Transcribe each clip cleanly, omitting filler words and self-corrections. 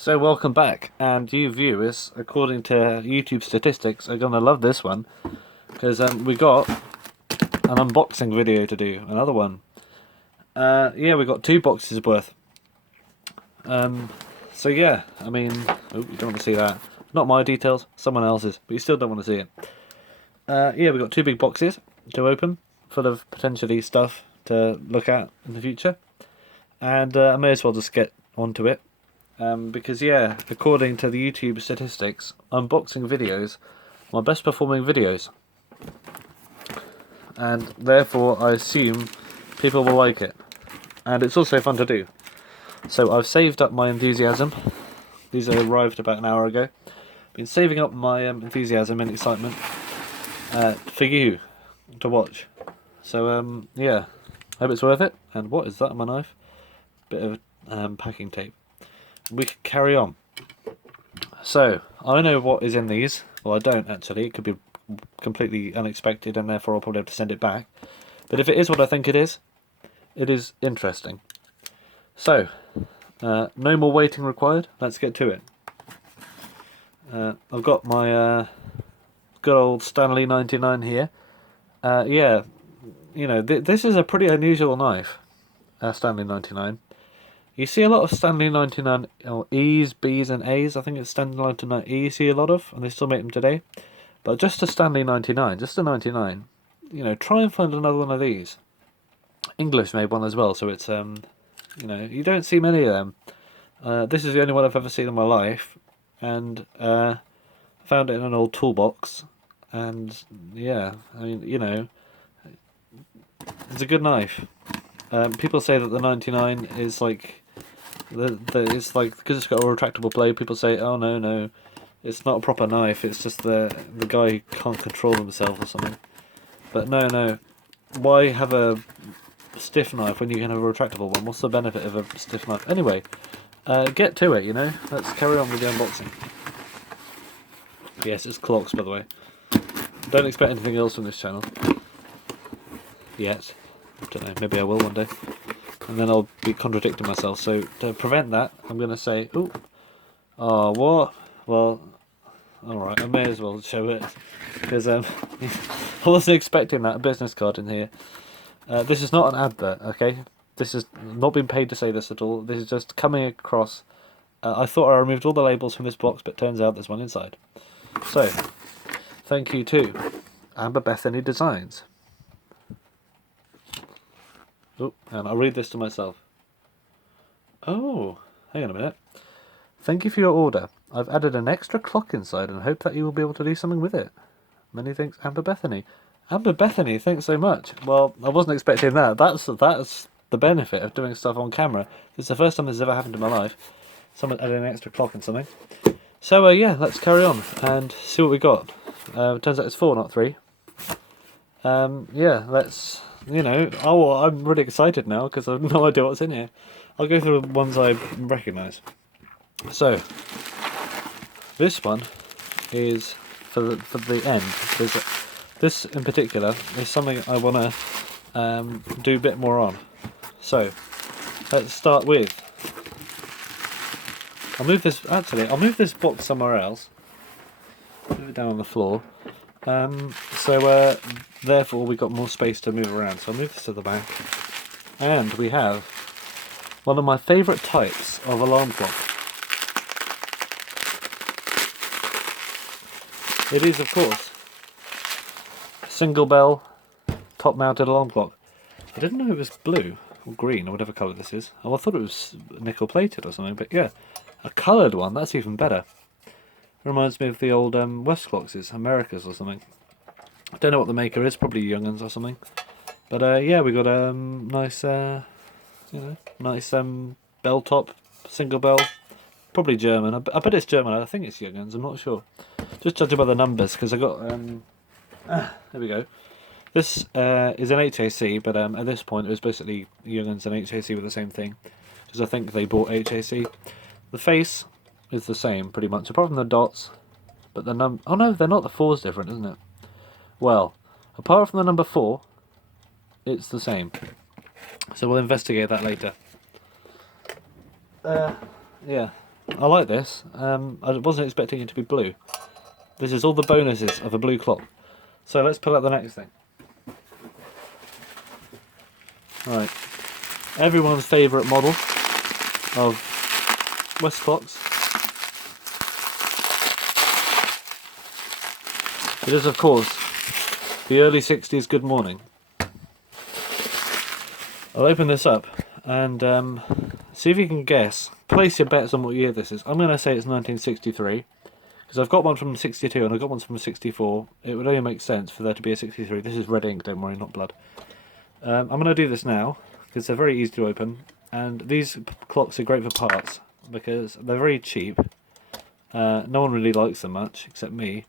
So welcome back, and you viewers, according to YouTube statistics, are gonna love this one because we got an unboxing video to do, another one. Yeah, we got 2 boxes worth. So yeah, I mean, oh, you don't want to see that. Not my details, someone else's, but you still don't want to see it. Yeah, we got 2 big boxes to open, full of potentially stuff to look at in the future, and I may as well just get onto it. Because yeah, according to the YouTube statistics, unboxing videos are my best performing videos, and therefore I assume people will like it, and it's also fun to do. So I've saved up my enthusiasm. These arrived about an hour ago. Been saving up my enthusiasm and excitement for you to watch. So yeah, hope it's worth it. And what is that on my knife? Bit of packing tape. We can carry on. So, I know what is in these. Well, I don't actually. It could be completely unexpected, and therefore I'll probably have to send it back. But if it is what I think it is interesting. So, no more waiting required. Let's get to it. I've got my good old Stanley 99 here. Yeah, you know, this is a pretty unusual knife, Stanley 99. You see a lot of Stanley 99 E's, B's and A's. I think it's Stanley 99 E you see a lot of, and they still make them today. But just a Stanley 99, just a 99, you know, try and find another one of these. English made one as well, so it's, you know, you don't see many of them. This is the only one I've ever seen in my life, and found it in an old toolbox, and yeah, I mean, you know, it's a good knife. People say that the 99 is like, it's like, because it's got a retractable blade, people say, oh no, it's not a proper knife, it's just the guy who can't control himself or something. But no, why have a stiff knife when you can have a retractable one? What's the benefit of a stiff knife? Anyway, get to it, you know, let's carry on with the unboxing. Yes, it's clocks, by the way. Don't expect anything else from this channel. Yet. Don't know, maybe I will one day. And then I'll be contradicting myself, so to prevent that, I'm going to say, ooh, oh, what? Well, alright, I may as well show it, because I wasn't expecting that, a business card in here. This is not an advert, okay? This has not been paid to say this at all, this is just coming across. I thought I removed all the labels from this box, but turns out there's one inside. So, thank you to Amber Bethany Designs. Oh, and I'll read this to myself. Oh, hang on a minute. Thank you for your order. I've added an extra clock inside and hope that you will be able to do something with it. Many thanks, Amber Bethany. Amber Bethany, thanks so much. Well, I wasn't expecting that. That's the benefit of doing stuff on camera. It's the first time this has ever happened in my life. Someone added an extra clock and something. So, yeah, let's carry on and see what we got. Turns out it's 4, not 3. Yeah, let's... You know, oh, I'm really excited now because I have no idea what's in here. I'll go through the ones I recognise. So, this one is for the end. This in particular is something I want to do a bit more on. So, let's start with. I'll move this box somewhere else. Move it down on the floor. Therefore we've got more space to move around. So I'll move this to the back. And we have one of my favourite types of alarm clock. It is, of course, a single bell, top mounted alarm clock. I didn't know it was blue, or green, or whatever colour this is. Oh, I thought it was nickel plated or something, but yeah. A coloured one, that's even better. Reminds me of the old Westclocks, Americas or something. I don't know what the maker is, probably Young'uns or something. But yeah, we got a nice, nice bell top, single bell, probably German. I bet it's German. I think it's Young'uns. I'm not sure. Just judging by the numbers, because I got there we go. This is an HAC, but at this point it was basically Young'uns and HAC were the same thing, because I think they bought HAC. The face is the same pretty much, apart from the dots. But the oh no, they're not. The 4's different, isn't it? Well, apart from the number 4, it's the same. So we'll investigate that later. Yeah. I like this. I wasn't expecting it to be blue. This is all the bonuses of a blue clock. So let's pull out the next thing. Right. Everyone's favourite model of West clocks. It is, of course, the early 60s Good Morning. I'll open this up and see if you can guess. Place your bets on what year this is. I'm going to say it's 1963. Because I've got one from 62 and I've got one from 64. It would only make sense for there to be a 63. This is red ink, don't worry, not blood. I'm going to do this now, because they're very easy to open. And these clocks are great for parts, because they're very cheap. No one really likes them much, except me.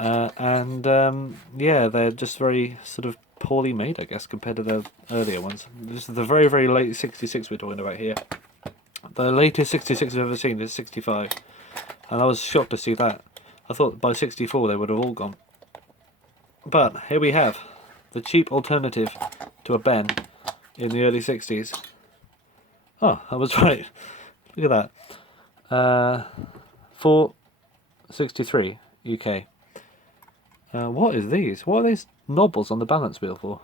Yeah, they're just very sort of poorly made, I guess, compared to the earlier ones. This is the very, very late 66 we're talking about here. The latest 66 I've ever seen is 65. And I was shocked to see that. I thought by 64 they would have all gone. But here we have the cheap alternative to a Ben in the early 60s. Oh, I was right. Look at that. 463 UK. What is these? What are these knobbles on the balance wheel for?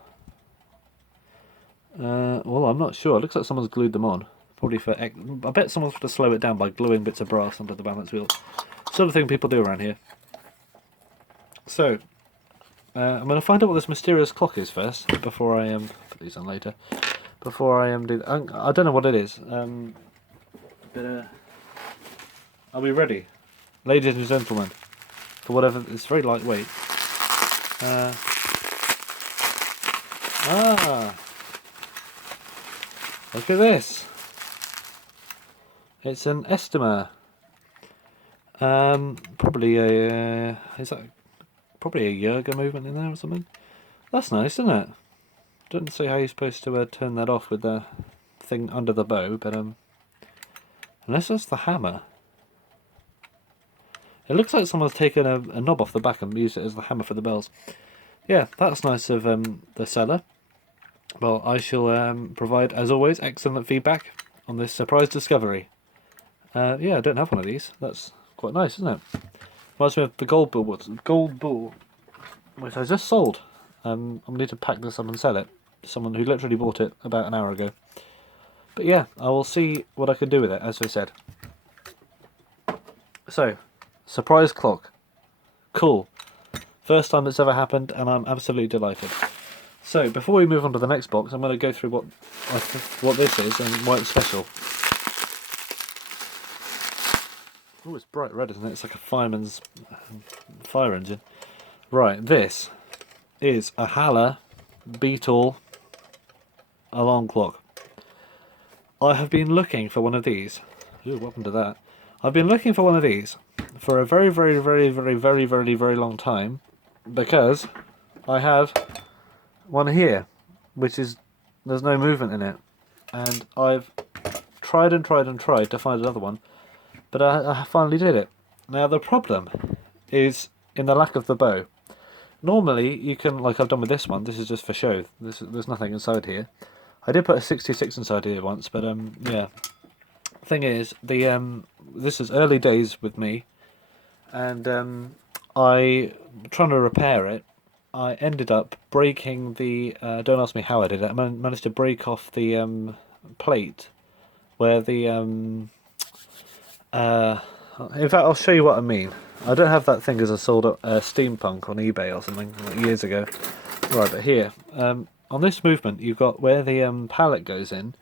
Well, I'm not sure. It looks like someone's glued them on. Probably for... I bet someone's got to slow it down by gluing bits of brass onto the balance wheel. Sort of thing people do around here. So, I'm going to find out what this mysterious clock is first, before I put these on later. Before I do... I don't know what it is. Are we ready? Ladies and gentlemen, for whatever... It's very lightweight. Look at this. It's an Estima. Probably a is that probably a Jaeger movement in there or something? That's nice, isn't it? Don't see how you're supposed to turn that off with the thing under the bow, but unless that's the hammer. It looks like someone's taken a knob off the back and used it as the hammer for the bells. Yeah, that's nice of the seller. Well, I shall provide, as always, excellent feedback on this surprise discovery. Yeah, I don't have one of these. That's quite nice, isn't it? Reminds me of the Gold Bull, which I just sold. I'm going to need to pack this up and sell it to someone who literally bought it about an hour ago. But yeah, I will see what I can do with it, as I said. So, surprise clock. Cool. First time it's ever happened, and I'm absolutely delighted. So, before we move on to the next box, I'm going to go through what this is and why it's special. Oh, it's bright red, isn't it? It's like a fireman's fire engine. Right, this is a Halla Beetle alarm clock. I have been looking for one of these. Ooh, what happened to that? I've been looking for one of these for a very, very, very, very, very, very, very long time, because I have one here, which is, there's no movement in it, and I've tried and tried and tried to find another one, but I finally did it. Now the problem is in the lack of the bow. Normally you can, like I've done with this one, this is just for show, there's nothing inside here. I did put a 66 inside here once, but yeah. Thing is, this is early days with me, and I trying to repair it. I ended up breaking the. Don't ask me how I did it. I managed to break off the plate where the. In fact, I'll show you what I mean. I don't have that thing because I sold Steampunk on eBay or something like years ago. Right, but here, on this movement, you've got where the pallet goes in.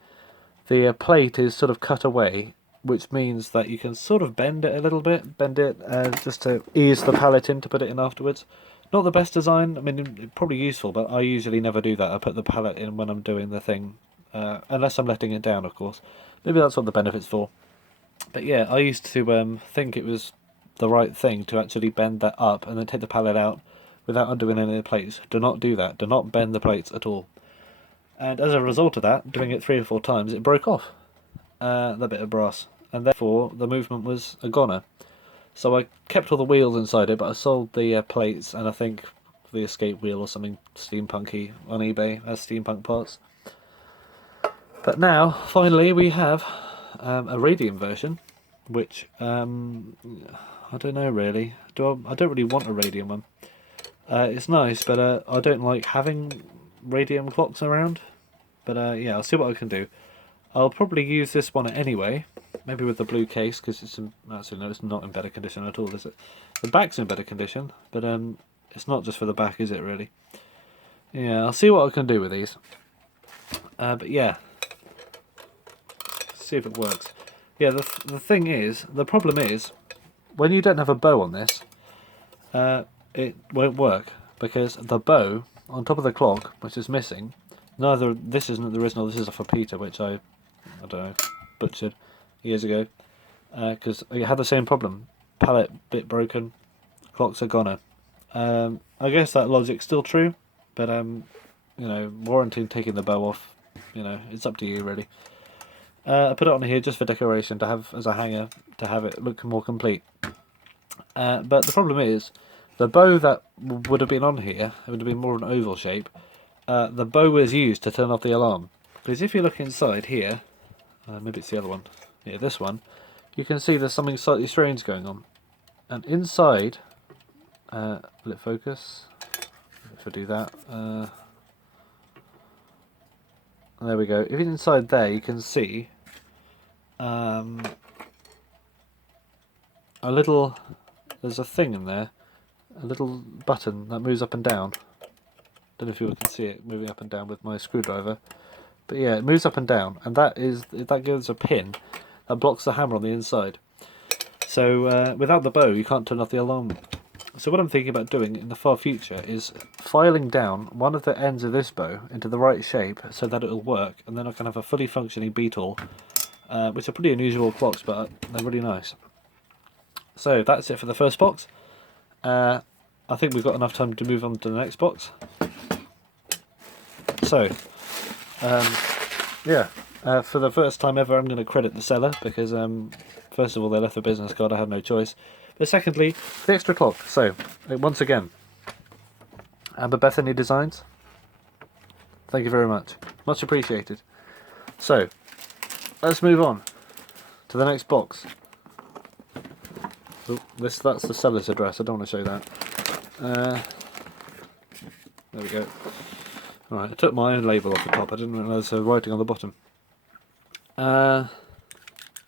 The plate is sort of cut away, which means that you can sort of bend it a little bit, just to ease the pallet in to put it in afterwards. Not the best design, I mean, probably useful, but I usually never do that. I put the pallet in when I'm doing the thing, unless I'm letting it down, of course. Maybe that's what the benefit's for. But yeah, I used to think it was the right thing to actually bend that up and then take the pallet out without undoing any of the plates. Do not do that. Do not bend the plates at all. And as a result of that, doing it 3 or 4 times, it broke off, the bit of brass, and therefore the movement was a goner. So I kept all the wheels inside it, but I sold the plates and I think the escape wheel or something steampunky on eBay as steampunk parts. But now, finally, we have a radium version, which I don't know really. I don't really want a radium one. It's nice, but I don't like having radium clocks around. But yeah, I'll see what I can do. I'll probably use this one anyway, maybe with the blue case, because it's actually no, it's not in better condition at all, is it? The back's in better condition, but it's not just for the back, is it really? Yeah, I'll see what I can do with these. But yeah, see if it works. Yeah, the thing is, the problem is, when you don't have a bow on this, it won't work, because the bow on top of the clock, which is missing, this isn't the original, this is a for Peter, which I don't know, butchered years ago, because it had the same problem. Pallet bit broken, clocks are goner. I guess that logic's still true, but you know, warranting taking the bow off, you know, it's up to you really. I put it on here just for decoration, to have as a hanger, to have it look more complete. But the problem is, the bow that would have been on here, it would have been more of an oval shape. The bow was used to turn off the alarm. Because if you look inside here, maybe it's the other one, yeah, this one, you can see there's something slightly strange going on. And inside, will it focus? If I do that, there we go. If it's inside there, you can see there's a thing in there, a little button that moves up and down. Don't know if you can see it moving up and down with my screwdriver, but yeah, it moves up and down, and that gives a pin that blocks the hammer on the inside. So without the bow, you can't turn off the alarm. So what I'm thinking about doing in the far future is filing down one of the ends of this bow into the right shape so that it'll work, and then I can have a fully functioning beetle, which are pretty unusual clocks, but they're really nice. So that's it for the first box. I think we've got enough time to move on to the next box. So, yeah, for the first time ever, I'm going to credit the seller, because first of all, they left the business card, I had no choice. But secondly, the extra clock. So, once again, Amber Bethany Designs, thank you very much. Much appreciated. So, let's move on to the next box. Oh, that's the seller's address, I don't want to show that. There we go. Alright, I took my own label off the top, I didn't realise there was writing on the bottom.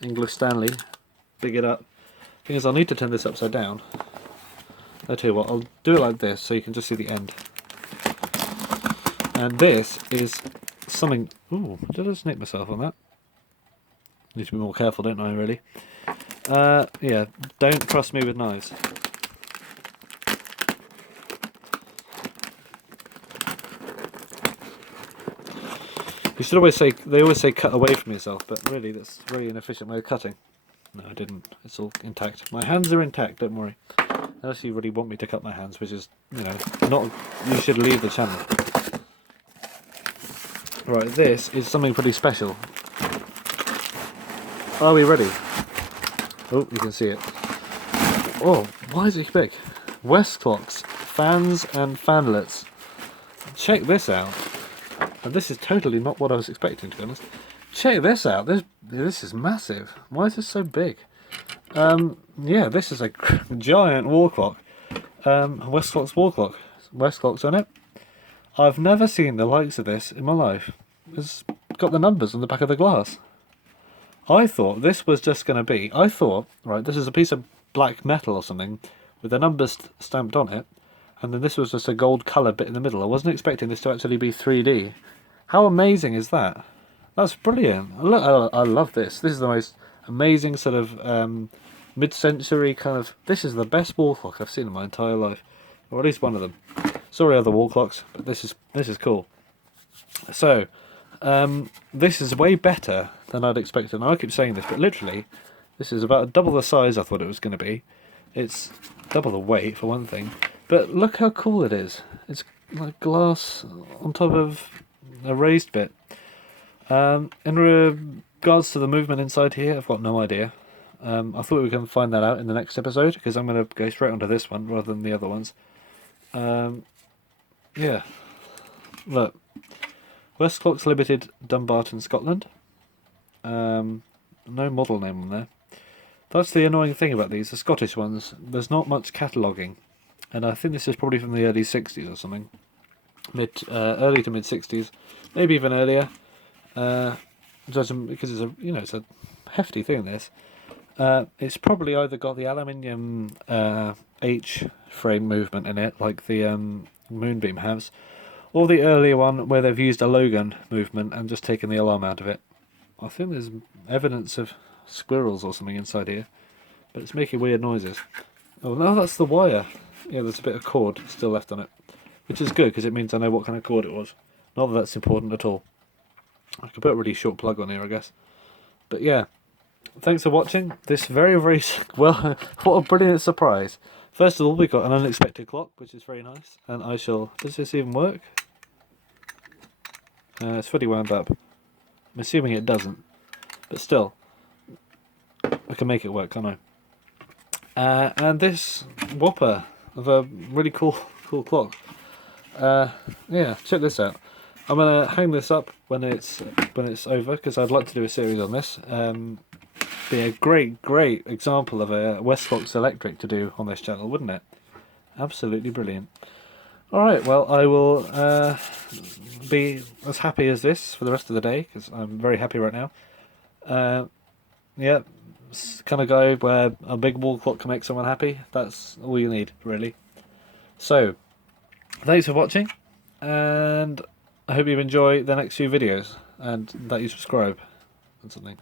English Stanley, big it up. Thing is, I'll need to turn this upside down. I'll tell you what, I'll do it like this so you can just see the end. And this is something... Ooh, did I snake myself on that? Need to be more careful, don't I, really? Yeah, don't trust me with knives. You should always say, they always say cut away from yourself, but really that's a very inefficient way of cutting. No, I didn't. It's all intact. My hands are intact, don't worry. Unless you really want me to cut my hands, which is, you know, not... You should leave the channel. Right, this is something pretty special. Are we ready? Oh, you can see it. Oh, why is it big? Westclocks, fans and fanlets. Check this out. And this is totally not what I was expecting, to be honest. Check this out. This is massive. Why is this so big? Yeah, this is a giant wall clock. Westclock's wall clock. Westclock's on it. I've never seen the likes of this in my life. It's got the numbers on the back of the glass. I thought this was just going to be... right, this is a piece of black metal or something with the numbers stamped on it, and then this was just a gold colour bit in the middle. I wasn't expecting this to actually be 3D. How amazing is that? That's brilliant. Look, I love this. This is the most amazing sort of mid-century kind of... This is the best wall clock I've seen in my entire life. Or at least one of them. Sorry other wall clocks, but this is cool. So, this is way better than I'd expected. And I keep saying this, but literally, this is about double the size I thought it was going to be. It's double the weight, for one thing. But look how cool it is. It's like glass on top of a raised bit. In regards to the movement inside here, I've got no idea. I thought we were going to find that out in the next episode, because I'm going to go straight onto this one rather than the other ones. Yeah. Look. Westclocks Limited, Dumbarton, Scotland. No model name on there. That's the annoying thing about these, the Scottish ones. There's not much cataloguing, and I think this is probably from the early 60s or something. Early to mid 60s, maybe even earlier. Judging because it's a hefty thing. This it's probably either got the aluminium H frame movement in it, like the Moonbeam has, or the earlier one where they've used a Logan movement and just taken the alarm out of it. I think there's evidence of squirrels or something inside here, but it's making weird noises. Oh no, that's the wire. Yeah, there's a bit of cord still left on it, which is good because it means I know what kind of cord it was. Not that that's important at all. I could put a really short plug on here, I guess. But yeah, thanks for watching this very, very... Well, what a brilliant surprise. First of all, we got an unexpected clock, which is very nice. And I shall... Does this even work? It's fully wound up. I'm assuming it doesn't. But still, I can make it work, can't I? And this whopper of a really cool clock. Yeah, check this out. I'm gonna hang this up when it's over because I'd like to do a series on this. Be a great example of a Westfox Electric to do on this channel, wouldn't it? Absolutely brilliant. All right, well I will be as happy as this for the rest of the day because I'm very happy right now. Yeah, kind of guy where a big wall clock can make someone happy. That's all you need, really. So, thanks for watching, and I hope you enjoy the next few videos, and that you subscribe and something.